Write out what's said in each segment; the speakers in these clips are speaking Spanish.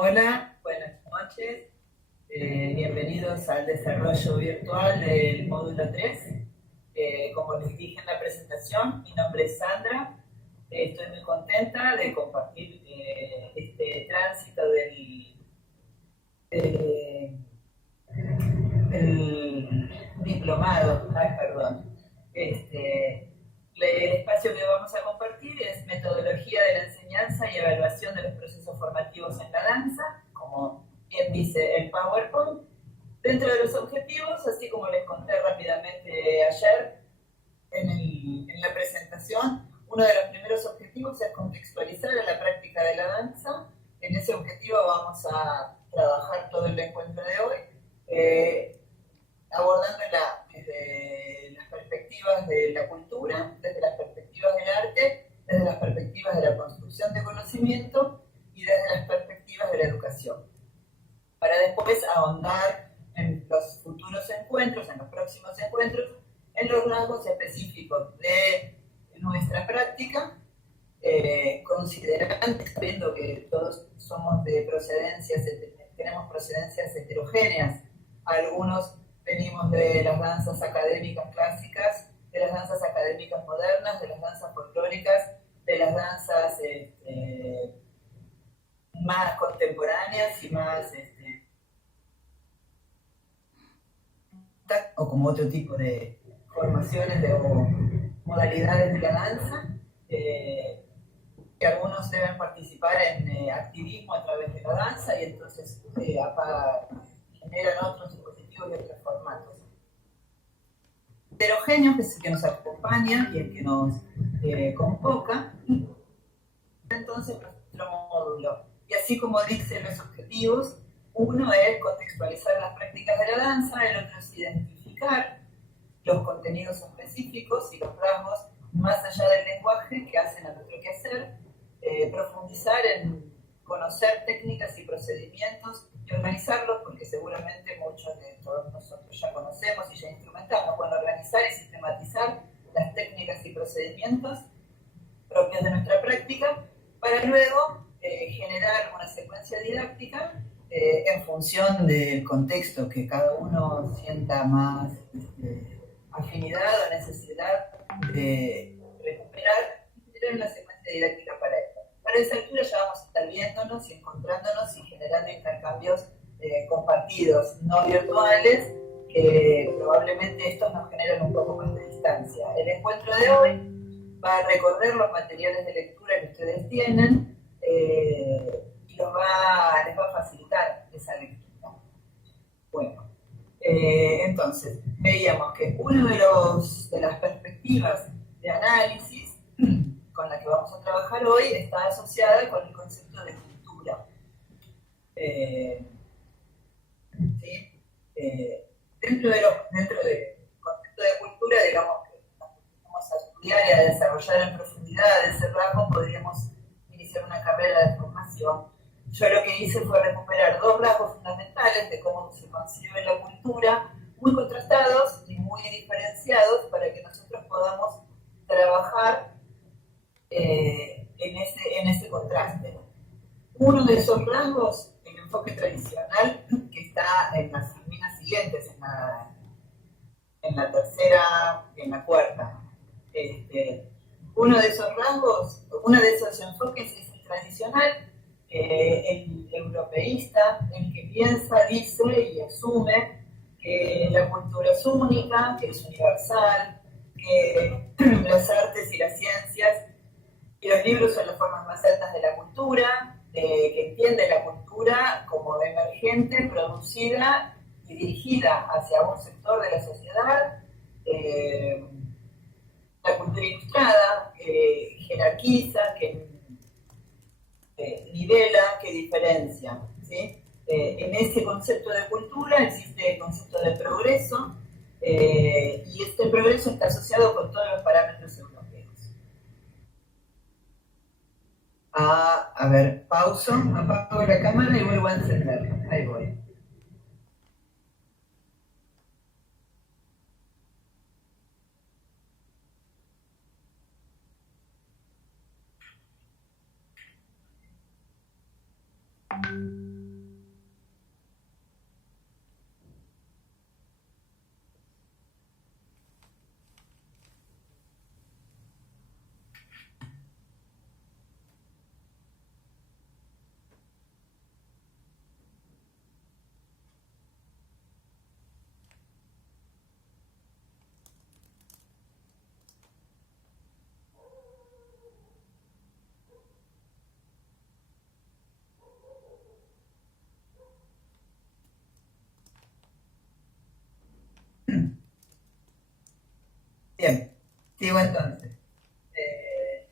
Hola, buenas noches. Bienvenidos al desarrollo virtual del módulo 3. Como les dije en la presentación, mi nombre es Sandra. Estoy muy contenta de compartir este tránsito del diplomado. Ay, perdón. El espacio que vamos a compartir es metodología de la enseñanza y evaluación de los procesos formativos en la danza, como bien dice el PowerPoint. Dentro de los objetivos, así como les conté rápidamente ayer en la presentación, uno de los primeros objetivos es contextualizar a la práctica de la danza. En ese objetivo vamos a trabajar todo el encuentro de hoy, abordándola desde las perspectivas de la cultura, desde las perspectivas del arte, desde las perspectivas de la construcción de conocimiento y desde las perspectivas de la educación, para después ahondar en los futuros encuentros, en los próximos encuentros, en los rasgos específicos de nuestra práctica, considerando, sabiendo que todos somos de procedencias, tenemos procedencias heterogéneas. Algunos venimos de las danzas académicas clásicas, de las danzas académicas modernas, de las danzas folclóricas, de las danzas más contemporáneas y más o como otro tipo de formaciones o modalidades de la danza, que algunos deben participar en activismo a través de la danza y entonces generan otros dispositivos y otros formatos. Heterogéneo, que es el que nos acompaña y el que nos convoca, entonces nuestro módulo. Y así como dicen los objetivos, uno es contextualizar las prácticas de la danza, el otro es identificar los contenidos específicos y los rasgos más allá del lenguaje que hacen a nuestro quehacer, profundizar en conocer técnicas y procedimientos y organizarlos, porque seguramente muchos de todos nosotros ya conocemos y ya instrumentamos. Bueno, organizar y sistematizar las técnicas y procedimientos propios de nuestra práctica, para luego generar una secuencia didáctica en función del contexto que cada uno sienta más afinidad o necesidad de recuperar, y tener una secuencia didáctica para esto. Para esa altura ya vamos a estar viéndonos y encontrándonos y generando intercambios compartidos, no virtuales, que probablemente estos nos generan un poco más de distancia. El encuentro de hoy va a recorrer los materiales de lectura que ustedes tienen y les va a facilitar esa lectura. Bueno, entonces veíamos que una de las perspectivas de análisis con la que vamos a trabajar hoy está asociada con el concepto de cultura. ¿Sí? Dentro del concepto de cultura, digamos que vamos a estudiar y a desarrollar en profundidad ese rasgo, podríamos iniciar una carrera de formación. Yo lo que hice fue recuperar dos rasgos fundamentales de cómo se concibe la cultura, muy contrastados y muy diferenciados, para que nosotros podamos trabajar en ese contraste. Uno de esos rasgos, el enfoque tradicional, que está en las líneas siguientes, en la tercera y en la cuarta. Uno de esos rasgos, uno de esos enfoques es el tradicional, el europeísta, el que piensa, dice y asume que la cultura es única, que es universal, que las artes y las ciencias y los libros son las formas más altas de la cultura, que entiende la cultura como emergente, producida y dirigida hacia un sector de la sociedad. La cultura ilustrada, que jerarquiza, que nivela, que diferencia. ¿Sí? En ese concepto de cultura existe el concepto de progreso, y este progreso está asociado con todos los parámetros europeos. A ver, pauso, apago la cámara y vuelvo a encender. Ahí voy. Bien, sigo entonces. Eh,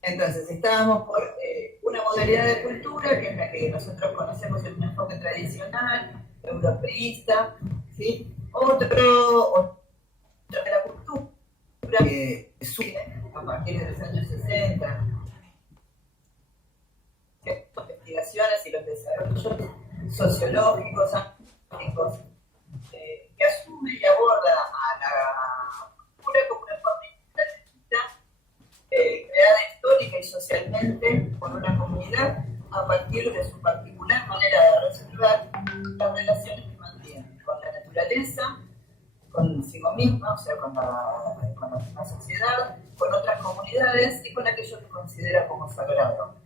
entonces, estábamos por una modalidad de cultura, que es la que nosotros conocemos en un enfoque tradicional, europeísta, ¿sí? Otro de la cultura que surge a partir de los años 60, investigaciones y los desarrollos sociológicos, antropológicos, que asume y aborda a la cultura como una forma interactiva, creada histórica y socialmente por una comunidad a partir de su particular manera de resolver las relaciones que mantiene con la naturaleza, consigo misma, o sea, con la misma sociedad, con otras comunidades y con aquello que considera como sagrado,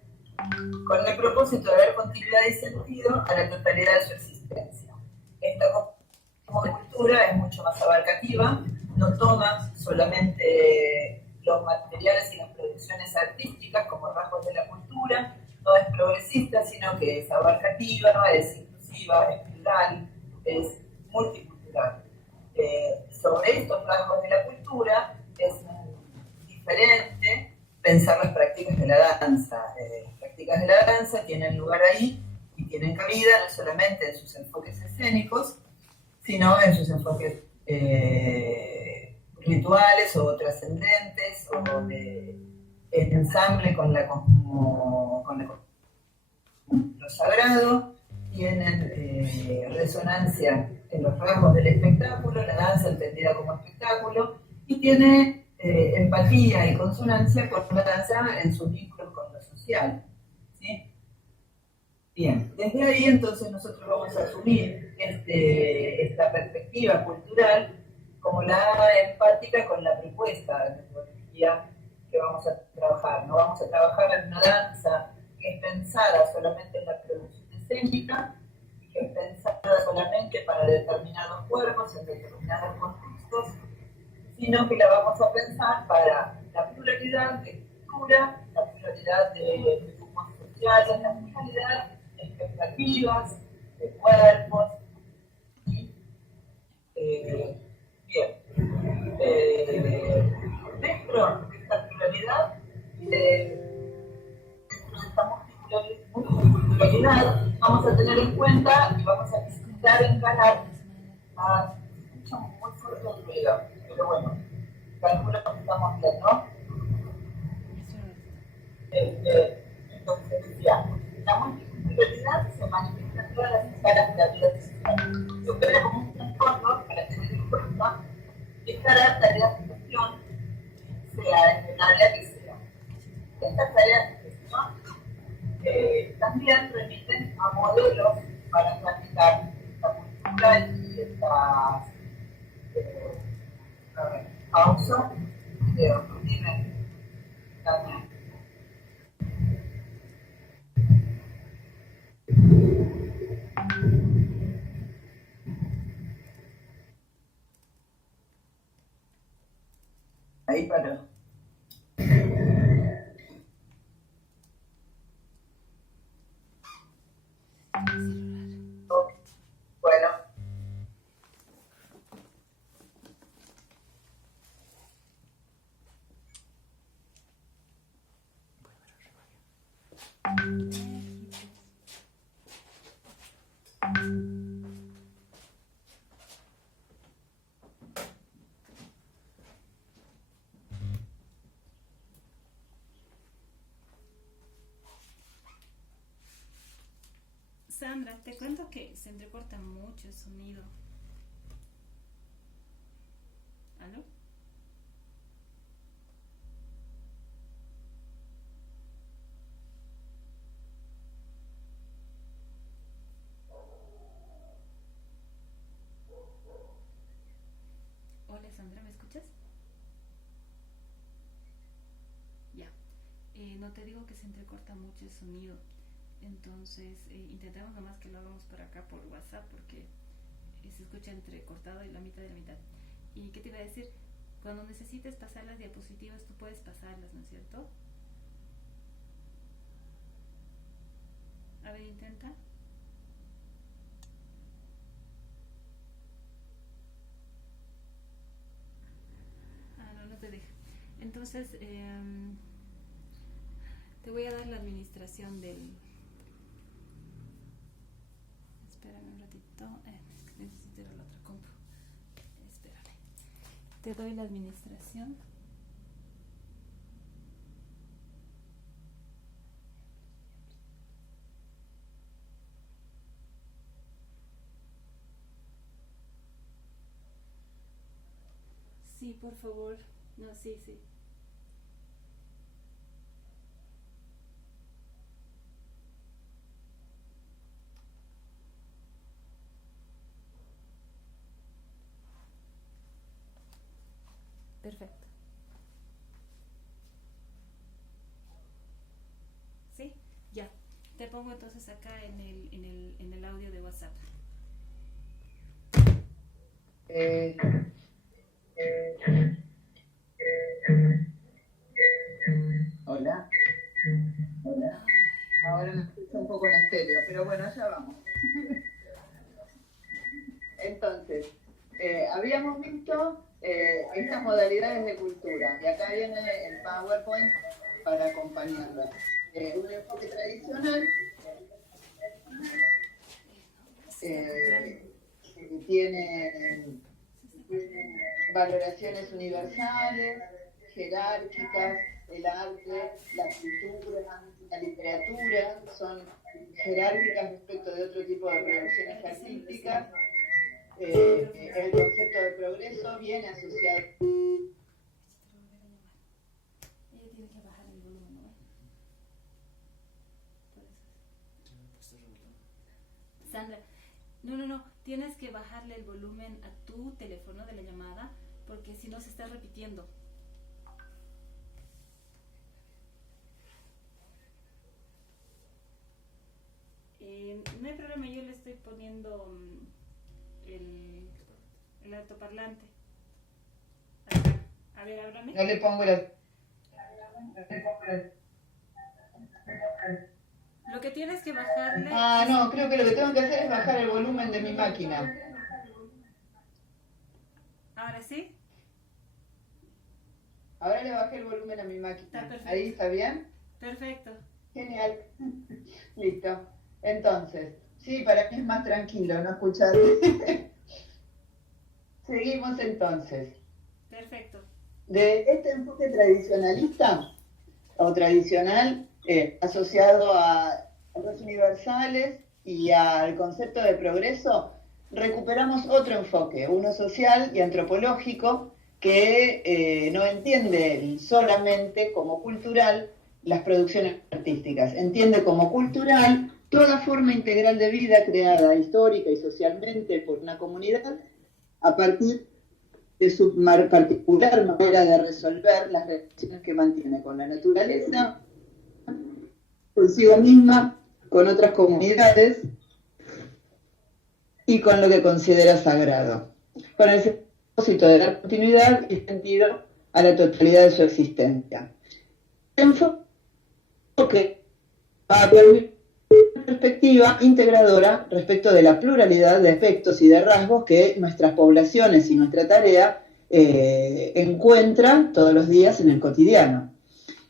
con el propósito de dar continuidad y sentido a la totalidad de su existencia. Esta cultura es mucho más abarcativa, no toma solamente los materiales y las producciones artísticas como rasgos de la cultura, no es progresista, sino que es abarcativa, es inclusiva, es plural, es multicultural. Sobre estos rasgos de la cultura es diferente pensar las prácticas de la danza. Las prácticas de la danza tienen lugar ahí y tienen cabida no solamente en sus enfoques escénicos, sino en sus enfoques rituales o trascendentes o de ensamble con lo sagrado, tienen resonancia en los rasgos del espectáculo, la danza entendida como espectáculo, y tiene empatía y consonancia con la danza en sus vínculos con lo social. ¿Sí? Bien, desde ahí entonces nosotros vamos a asumir esta perspectiva cultural como la empática con la propuesta de metodología que vamos a trabajar. No vamos a trabajar en una danza que es pensada solamente en la producción escénica y que es pensada solamente para determinados cuerpos en determinados contextos, sino que la vamos a pensar para la pluralidad de cultura, la pluralidad de grupos sociales, la pluralidad de expectativas, de cuerpos. Y, bien, dentro de esta pluralidad, dentro de esta multiculturalidad, vamos a tener en cuenta y vamos a visitar en canal. Escucha muy fuerte el ruido, pero bueno, calculo que estamos bien, ¿no? Entonces decía, la multiculturalidad se manifiesta en todas las escalas de la vida social. Se opera como un entorno para tener en cuenta que cada tarea de gestión, sea en el área que sea. Estas tareas de gestión también remiten a modelos para practicar esta cultura y estas pausa de rutina también. Ahí paró. Bueno. Sandra, te cuento que se entrecorta mucho el sonido. ¿Aló? Hola Sandra, ¿me escuchas? Ya. No te digo que se entrecorta mucho el sonido. Entonces, intentamos nomás que lo hagamos por acá por WhatsApp porque se escucha entrecortado y la mitad de la mitad. ¿Y qué te iba a decir? Cuando necesites pasar las diapositivas, tú puedes pasarlas, ¿no es cierto? A ver, intenta. entonces te voy a dar la administración del... Espérame un ratito. Es que necesito ir a la otra compu. Espérame. Te doy la administración. Sí, por favor. No, sí, sí. Perfecto. ¿Sí? Ya. Te pongo entonces acá en el audio de WhatsApp. Hola. Hola. Ahora me escucho un poco en estéreo, pero bueno, ya vamos. Entonces, habíamos visto estas modalidades de cultura y acá viene el PowerPoint para acompañarla. Un enfoque tradicional que tiene valoraciones universales, jerárquicas, el arte, la cultura, la literatura, son jerárquicas respecto de otro tipo de producciones artísticas. El concepto de progreso viene asociado. Ella tiene que bajar el volumen, ¿no? Sandra, no, tienes que bajarle el volumen a tu teléfono de la llamada porque si no se está repitiendo. No hay problema, yo le estoy poniendo el altoparlante. Acá. A ver, háblame. No le pongo la... Lo que tienes que bajarle... no, creo que lo que tengo que hacer es bajar el volumen de mi máquina. ¿Ahora sí? Ahora le bajé el volumen a mi máquina. Está perfecto. ¿Ahí está bien? Perfecto. Genial. Listo. Entonces, sí, para mí es más tranquilo no escucharte. Seguimos entonces. Perfecto. De este enfoque tradicionalista o tradicional asociado a los universales y al concepto de progreso, recuperamos otro enfoque, uno social y antropológico, que no entiende solamente como cultural las producciones artísticas, entiende como cultural toda forma integral de vida creada histórica y socialmente por una comunidad a partir de su particular manera de resolver las relaciones que mantiene con la naturaleza, consigo misma, con otras comunidades y con lo que considera sagrado, con el propósito de dar continuidad y sentido a la totalidad de su existencia. Enfoque a una perspectiva integradora respecto de la pluralidad de aspectos y de rasgos que nuestras poblaciones y nuestra tarea encuentran todos los días en el cotidiano.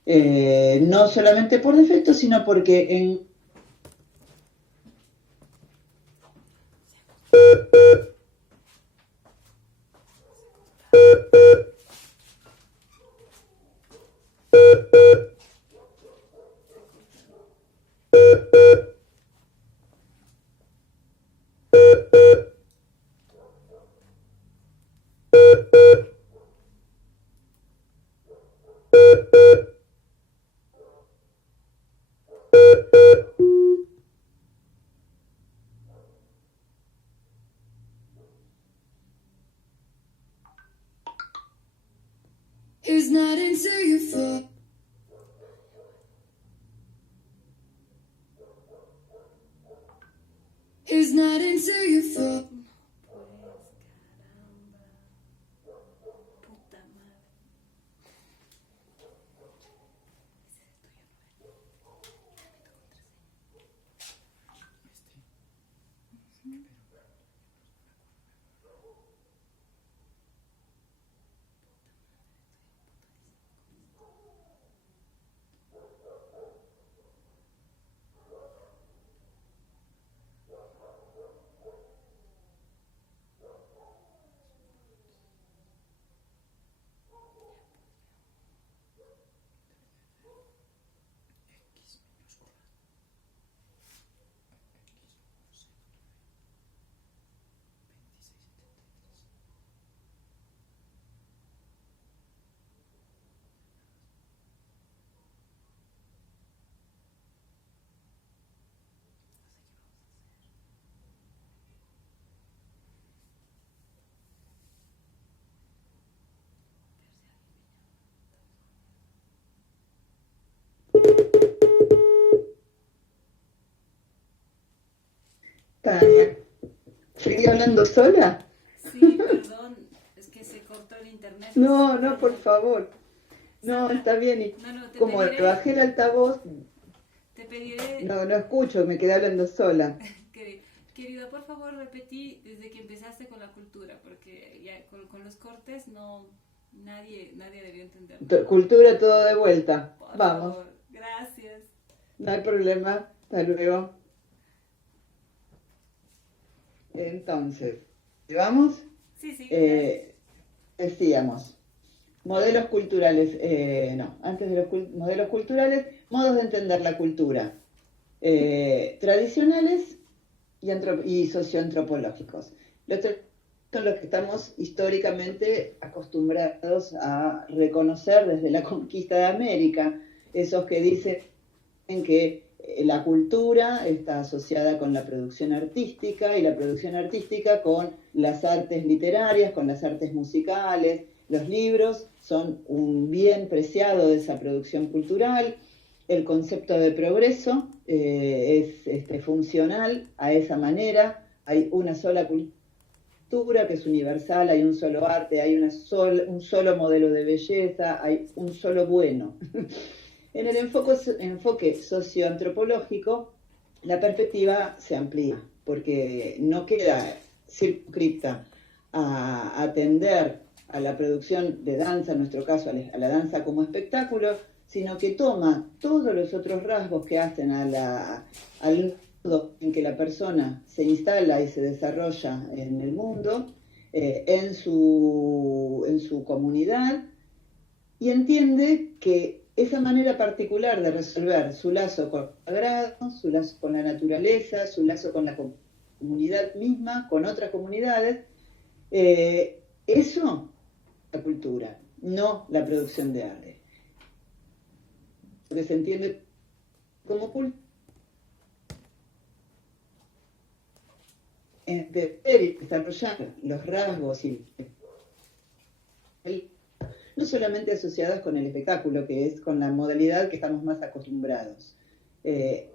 No solamente por defecto, sino porque en Who's not into your foot? Who's not into your foot? Puta madre. Tania, ¿seguí hablando sola? Sí, perdón, es que se cortó el internet. No, no, por favor. No, Sara, está bien. Y no, te como pediré, bajé el altavoz, te pediré, no escucho, me quedé hablando sola. querida, por favor repetí desde que empezaste con la cultura, porque ya con los cortes nadie debió entenderlo. Cultura todo de vuelta. Por Vamos, favor, gracias. no hay problema. Hasta luego. Entonces, ¿vamos? Sí, gracias. Decíamos, modelos culturales, antes de los modelos culturales, modos de entender la cultura, tradicionales y socioantropológicos. Son los que estamos históricamente acostumbrados a reconocer desde la conquista de América, esos que dicen que la cultura está asociada con la producción artística y la producción artística con las artes literarias, con las artes musicales. Los libros son un bien preciado de esa producción cultural. El concepto de progreso es funcional a esa manera. Hay una sola cultura que es universal, hay un solo arte, hay un solo modelo de belleza, hay un solo bueno. En el enfoque socioantropológico, la perspectiva se amplía, porque no queda circunscripta a atender a la producción de danza, en nuestro caso a la danza como espectáculo, sino que toma todos los otros rasgos que hacen al modo en que la persona se instala y se desarrolla en el mundo, en su comunidad, y entiende que esa manera particular de resolver su lazo con el sagrado, su lazo con la naturaleza, su lazo con la comunidad misma, con otras comunidades, eso es la cultura, no la producción de arte. Lo que se entiende como cultura es ver y desarrollar los rasgos y no solamente asociadas con el espectáculo, que es con la modalidad que estamos más acostumbrados.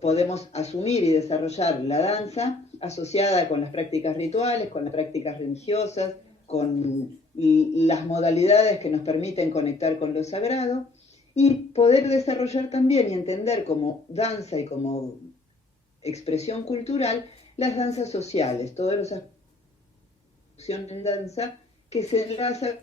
Podemos asumir y desarrollar la danza asociada con las prácticas rituales, con las prácticas religiosas, con las modalidades que nos permiten conectar con lo sagrado, y poder desarrollar también y entender como danza y como expresión cultural las danzas sociales, todas las acciones en danza que se enlazan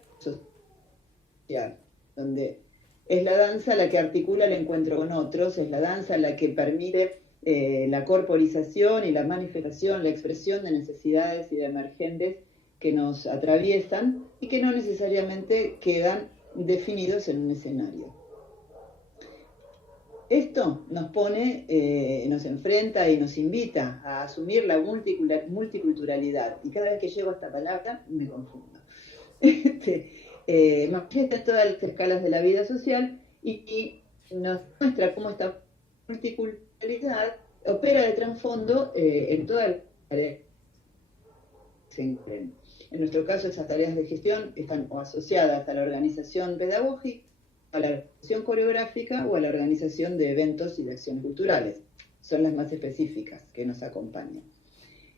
donde es la danza la que articula el encuentro con otros, es la danza la que permite la corporización y la manifestación, la expresión de necesidades y de emergentes que nos atraviesan y que no necesariamente quedan definidos en un escenario. Esto nos pone, nos enfrenta y nos invita a asumir la multiculturalidad, y cada vez que llego a esta palabra me confundo. Manifiesta en todas las escalas de la vida social y nos muestra cómo esta multiculturalidad opera de trasfondo en todas las tareas que se incluyen. En nuestro caso, esas tareas de gestión están o asociadas a la organización pedagógica, a la organización coreográfica o a la organización de eventos y de acciones culturales. Son las más específicas que nos acompañan.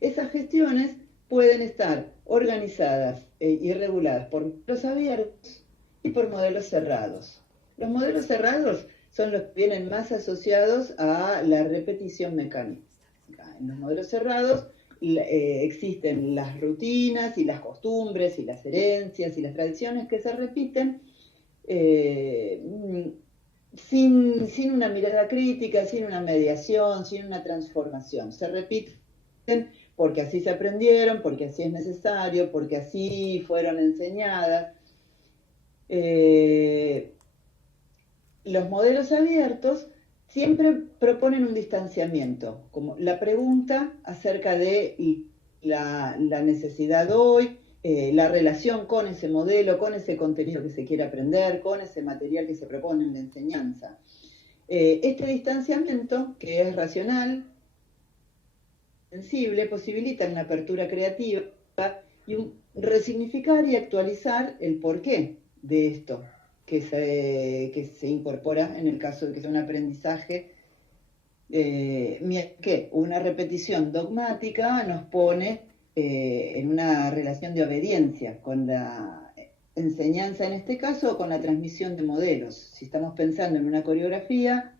Esas gestiones pueden estar organizadas y reguladas por modelos abiertos y por modelos cerrados. Los modelos cerrados son los que vienen más asociados a la repetición mecánica. En los modelos cerrados existen las rutinas y las costumbres y las herencias y las tradiciones que se repiten sin una mirada crítica, sin una mediación, sin una transformación. Se repiten porque así se aprendieron, porque así es necesario, porque así fueron enseñadas. Los modelos abiertos siempre proponen un distanciamiento, como la pregunta acerca de la necesidad hoy, la relación con ese modelo, con ese contenido que se quiere aprender, con ese material que se propone en la enseñanza. Este distanciamiento, que es racional, sensible, posibilita una apertura creativa y un resignificar y actualizar el porqué de esto que se incorpora en el caso de que sea un aprendizaje que una repetición dogmática nos pone en una relación de obediencia con la enseñanza en este caso o con la transmisión de modelos. Si estamos pensando en una coreografía,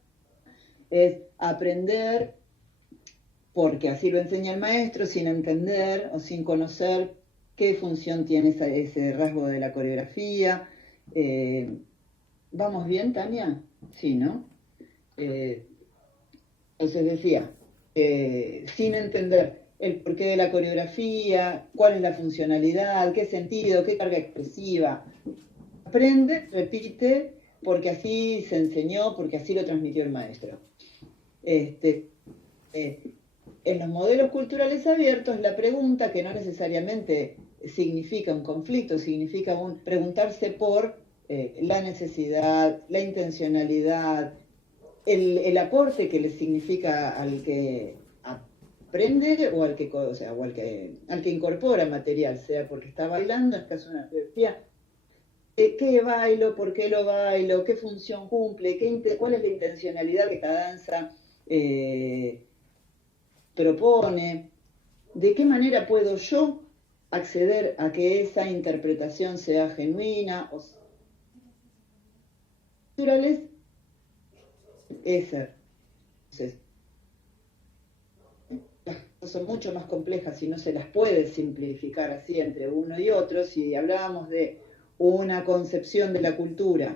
es aprender porque así lo enseña el maestro sin entender o sin conocer qué función tiene ese rasgo de la coreografía. ¿Vamos bien, Tania? Sí, ¿no? Entonces decía, sin entender el porqué de la coreografía, cuál es la funcionalidad, qué sentido, qué carga expresiva. Aprende, repite, porque así se enseñó, porque así lo transmitió el maestro. En los modelos culturales abiertos, la pregunta, que no necesariamente significa un conflicto, significa preguntarse por la necesidad, la intencionalidad, el aporte que le significa al que aprende o al que incorpora material, sea porque está bailando, en el caso de una coreografía, qué bailo, por qué lo bailo, qué función cumple, cuál es la intencionalidad que esta danza propone, de qué manera puedo yo acceder a que esa interpretación sea genuina o naturales. Entonces, las cosas son mucho más complejas y no se las puede simplificar así entre uno y otro. Si hablábamos de una concepción de la cultura